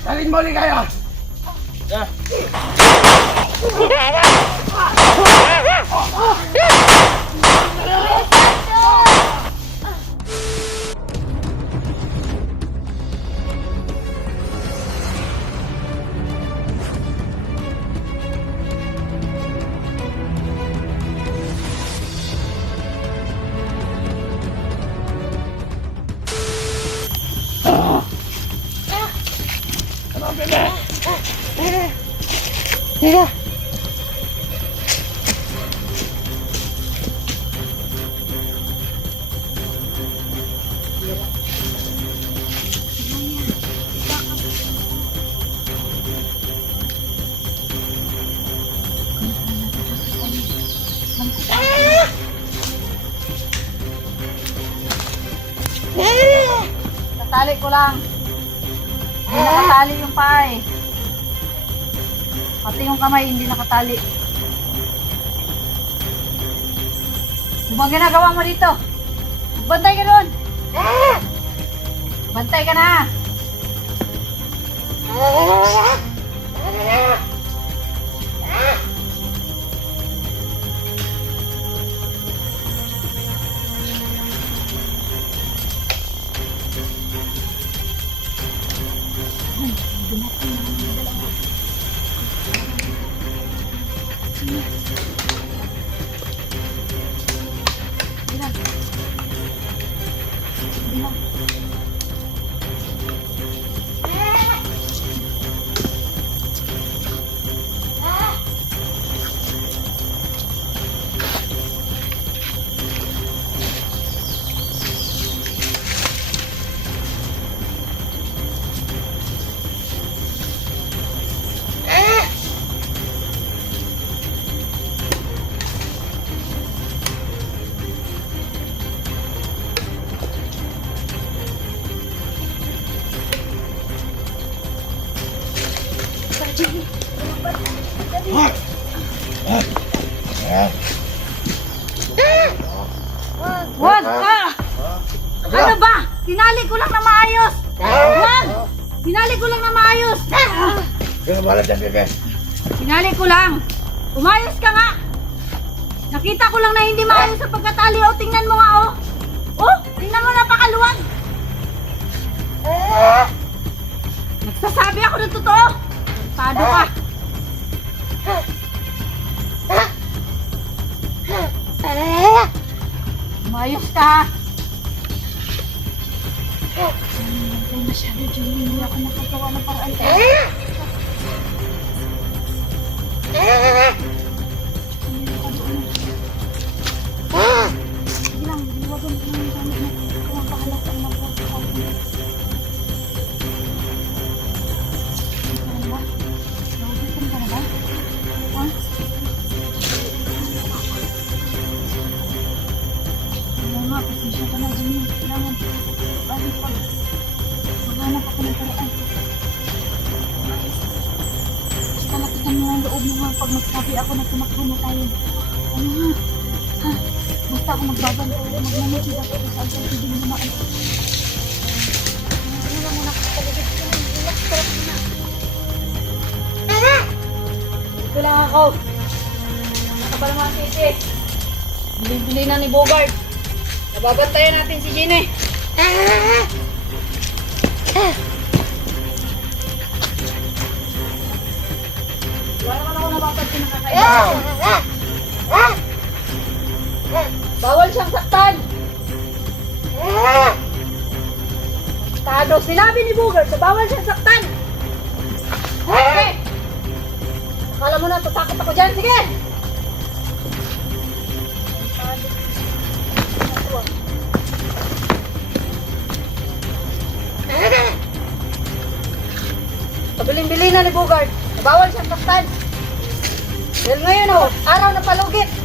Salin mo ulit kayo! Ano, bebe? Natali ko lang. Hindi nakatali yung paa eh. Pati yung kamay hindi nakatali. Ano bang ginagawa mo dito? Bantay ka doon! Bantay ka na! Wag! Dito lang ako. Nakabalama City. Bili-bili na ni Bogart. Nababantayan natin si Gine. Wala naman ako napapansin na kakaiba. Bawal siyang saktan. Tado, sinabi ni Bogart na bawal siyang saktan. Okay. Akala mo na, tatakot ako dyan. Sige. Pabiling-bili na ni Bogart. Bawal siyang saktan. Dahil ngayon oh, araw na palugit.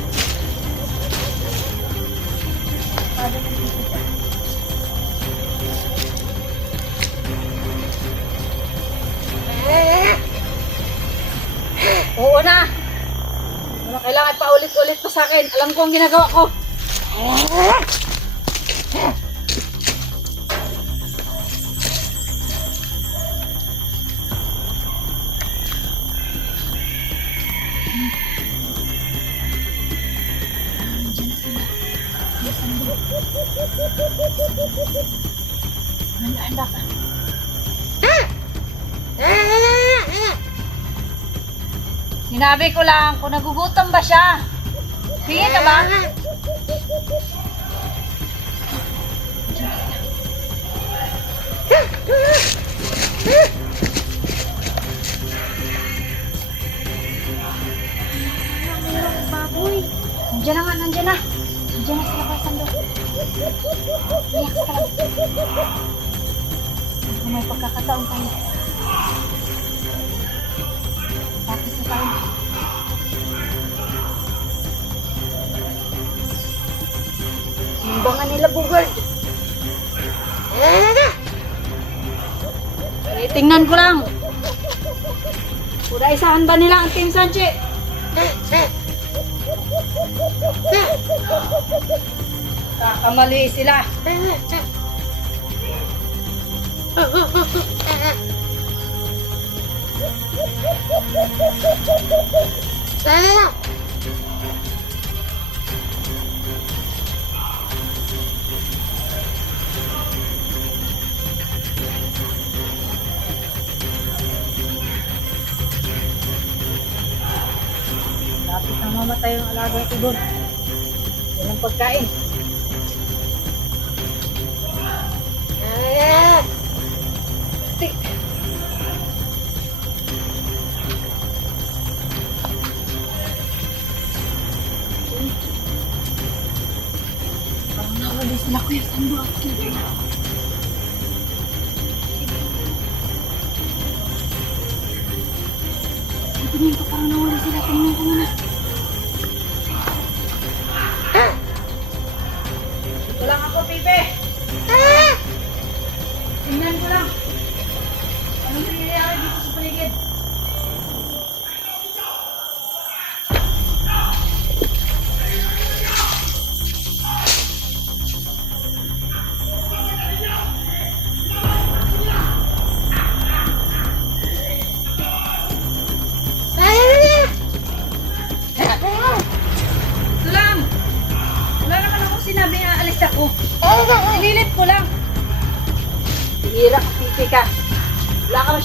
Oo na. Wala kailangan pa ulit-ulit pa sa akin. Alam ko ang ginagawa ko. Sinabi ko lang kung nagugutom ba siya. Hingi ka ba? Baboy. Nandiyan na nga, nandiyan na. Nandiyan na sa labasan doon. Iyak ka lang. May pagkakataon tayo. Tapos na tayo. Simbangan nila, Bugard. Eh, tingnan ko lang. Kuda isahan ba nila ang Team Sanche? Kakamali sila. Lapit ang alagang ibon. Yan pagkain. Tik. Parang nawali sila kuya Sando at Kevin. Tingin ko parang nawali sila. Tingnan ko muna.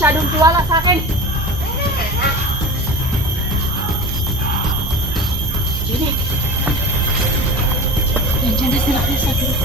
Masyadong tiwala sa akin. Jenny. Nandiyan na sila kuya sa group.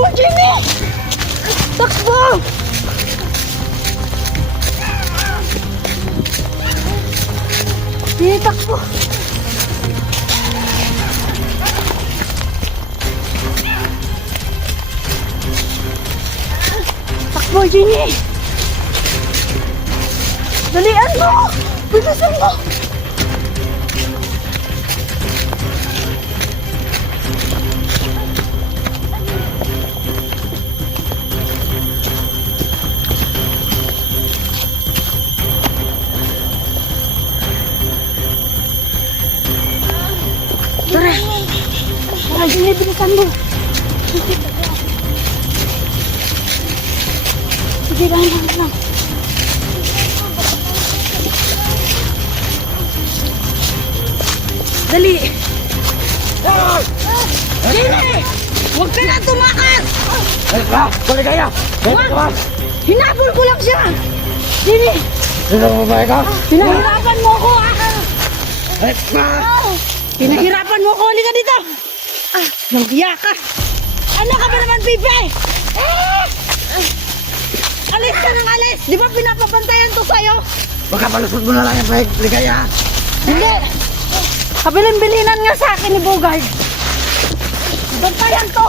Takbo, Jenny. Takbo. Hindi, takbo. Takbo, Jenny. Dalian mo. Bilisan mo. Jenny, bilisan mo. Sige, dahan lang. Dali! Jenny! Huwag ka na tumakas! Alis ka! Balik kaya! Balik ka? Hinabol ko lang siya! Jenny! Sino mo ba ka? Pinahirapan mo ko! Ah! Alis ka! Pinahirapan mo ko! Halika dito! Ah, nanghiya ka! Ano ka ba naman, Pipe? Ah! Alis ka ng alis! Di ba pinapabantayan to sa'yo? Baka palusot mo na lang yung bike. Balik kaya! Hindi! Kabilin-bilinan nga sa akin ni Bogard. Bantayan to!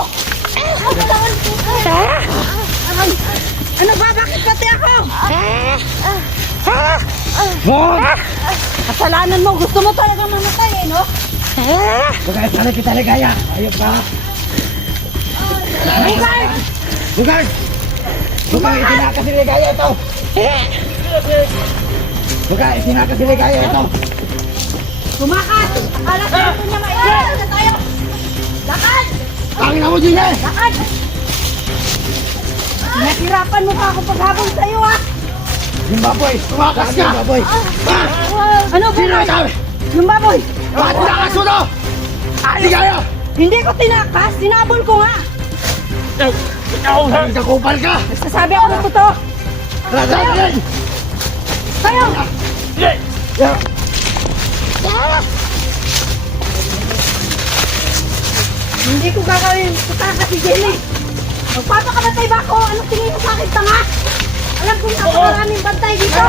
Eh, ako naman po. Ah! Ano ba? Bakit pati ako? Ah! Ah! Bon! Kasalanan mo. Gusto mo talaga mamatay eh, no? Ah! Baka isali kita ligaya. Ayun ka! Bugard! Bugard! Bugard, itinakas si Ligaya ito! Bugard, itinakas si Ligaya ito! Tumakas! Akala ko gusto niya mailan na tayo! Lakad! Tangin na mo, Gina! Lakad! Nahirapan mo pa ako paghabol sa'yo ha! Yung baboy, tumakas ka! Yung baboy! Ah! Ano Sino Bugard? sabi? Yung baboy! Bakit tinakas mo to? Ah, Ligaya! Hindi ko tinakas, sinabol ko nga! Tangin ka kupal ka! Nagsasabi ako ng totoo! Radarin! Kayo! Yeah. Hindi ko gagawin tutakas si Jenny! Magpapakamatay ba ako? Anong tingin mo sa akin, tanga? Alam kong napakaraming bantay dito!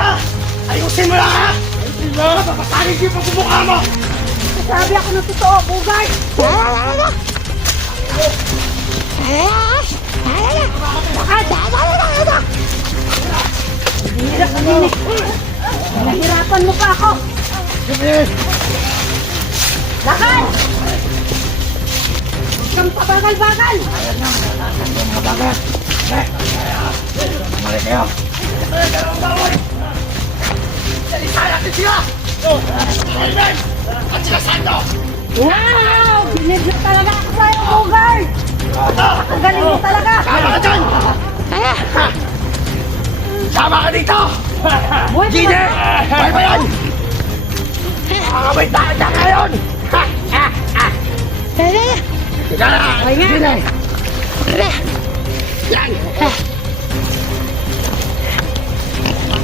Ayusin mo lang ha! Ayusin mo! Papasagin ko yung pagmumukha mo! Sabi ako ng totoo, Bugard! Hirap kaminig. Nahirapan mo pa ako. Bilis! Lakad! Huwag kang pabagal-bagal. Mga bagat! Eh! Mali kayo! Salita natin sila! Raven! At sila Sando! Wow! Binigyan talaga ako sa'yo, Bugard! Ang galing mo talaga! Tama ka dyan! Ha! Tama ka dito! Gine! ba? Buhay pa yan! Makakabay tayo dyan ngayon! Na! Buhay nga. Gine! Yan!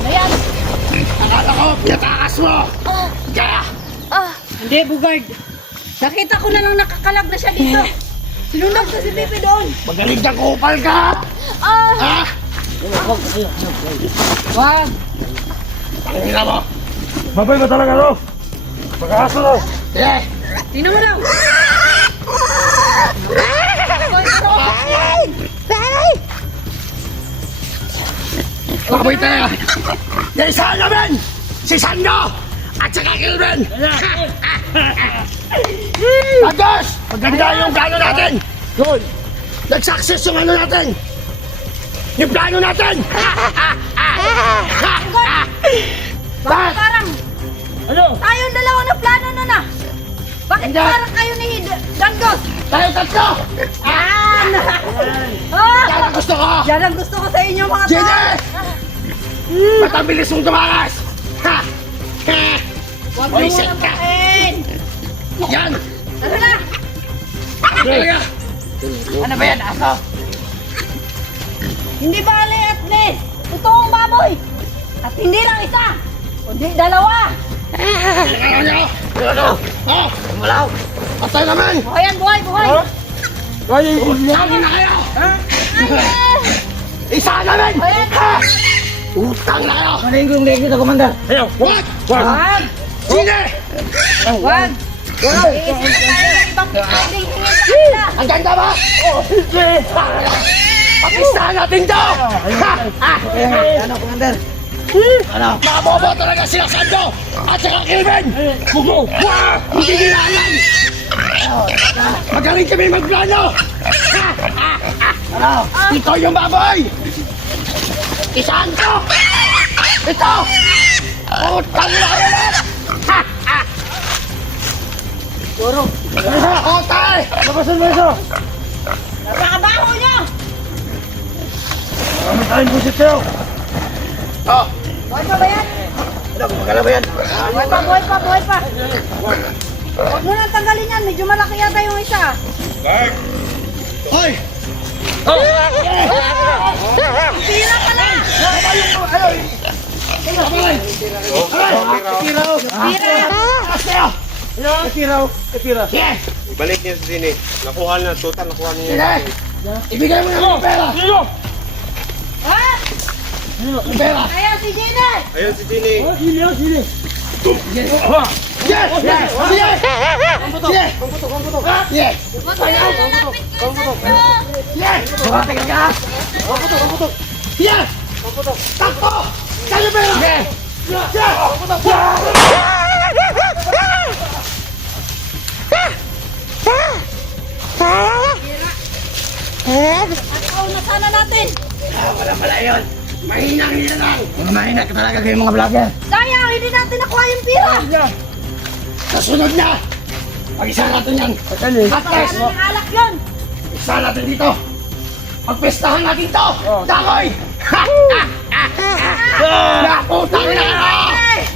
Ayan! Akala ko, pinatakas mo! Kaya! Hindi, Bugard. Nakita ko na lang nakakalag na siya dito. Sinunod ko si Pepe doon. Magaling kang kupal ka! Ha? Wag! Pakinggan mo! Babay ba talaga to? Pagkaso to. Sige! Tingnan mo daw. Baboy tayo! Yan isa namin! Si Sando! At saka Kilben! Agos! Maganda yung plano natin! Yun! Nag-success yung ano natin! Yung plano natin! Bakit parang Ano? tayong dalawa na plano nun ah? Bakit Hindi. parang kayo ni D- Danggos? Tayo tatlo! Yan! Yan Ah! ang gusto ko! Yan ang gusto ko sa inyo mga Gine! Tao. Ba't ang bilis mong tumakas? Ha? Ha? Huwag muna ka! bakin. Yan! Tara na! Ano ba yan, aso? Hindi bale at least. Totoong baboy. At hindi lang isa. Kundi dalawa. Ano nyo? Ano? Ha? Malaw! Patay naman! Buhay yan, buhay, buhay. Kaya yung Utang na kayo! Isa namin! Ayan. Ha? Utang na kayo! Maninggung din kita, Komandan. Ayaw! What? Wag! Wag! Sine! Sa kanila. Ang ganda ba? Oh, sige! Papistahan natin to! Ano, Komandan? Ano? Mabobo talaga sila Sando! At saka Kilvin! Bugo! Wah! Hindi nila alam! Magaling kami magplano! Ano? Ito yung baboy! Isaan ko! Ito! Utang na! Ha? Ha? Puro. Otay! Labasan mo isa! Napakabaho niyo! Kami tayong busit kayo! Oh! Buhay pa ba yan? Ano? Magkala ba yan? Buhay pa, buhay pa, buhay pa. Huwag mo nang tanggalin yan. Medyo malaki yata yung isa. Hoy! Tira pala! Tira! Katiraw. Katira. Sige! Balik niya sa sini. Nakuha na, total nakuha niya. Ibigay mo na yung pera! Sino? Ha? Yung pera! Ayan si Gina! Ayun si Dini. Sini, oh, sini. Sige! Sige! Sige! Sige! Huwag mo nang lalapit kay Sancho! Sige! Sumating ka! Sige! Takbo! Saan yung pera? Sige! Sige! na natin. Ah, wala pala yun. Mahinang nila lang. Mga mahina ka talaga kayo mga vlogger. Sayang, hindi natin nakuha yung pira. Sa sunod na, pag-isa natin yan. Ano ng alak yun? isa natin dito. Pagpestahan natin to. Dangoy! Ha! Ha! Ha! Ha! Nakutang na kayo!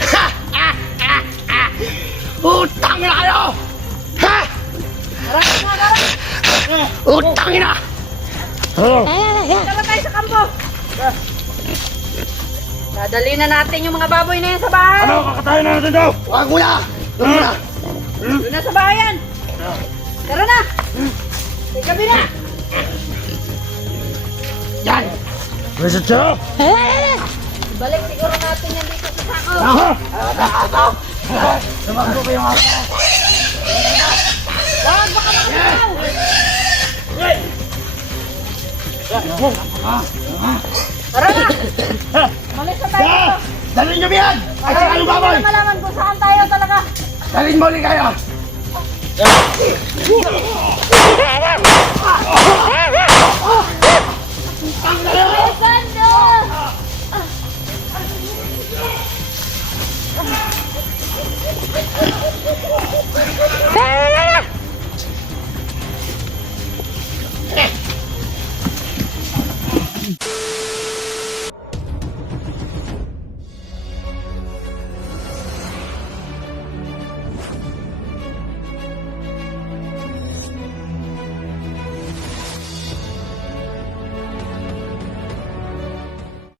Ha! Ha! Ha! Ha! Utang na kayo! Ha! Utang na! Tara tayo sa kampo. Dadali na natin yung mga baboy na yan sa bahay. Ano? Kakatayin na natin daw! Huwag mo na! Huwag mo na! Doon na sa bayan. Tara na. May gabi na. Yan! Reset siya! Balik siguro natin yan dito sa sako. Aha! Tumakbo pa yung ako. Wag, baka makalaw. Tara na. Malis na tayo. Dalhin nyo yan! At saka yung baboy! Para malaman kung saan tayo talaga. Dalhin mo ulit kayo! Ang dalawa!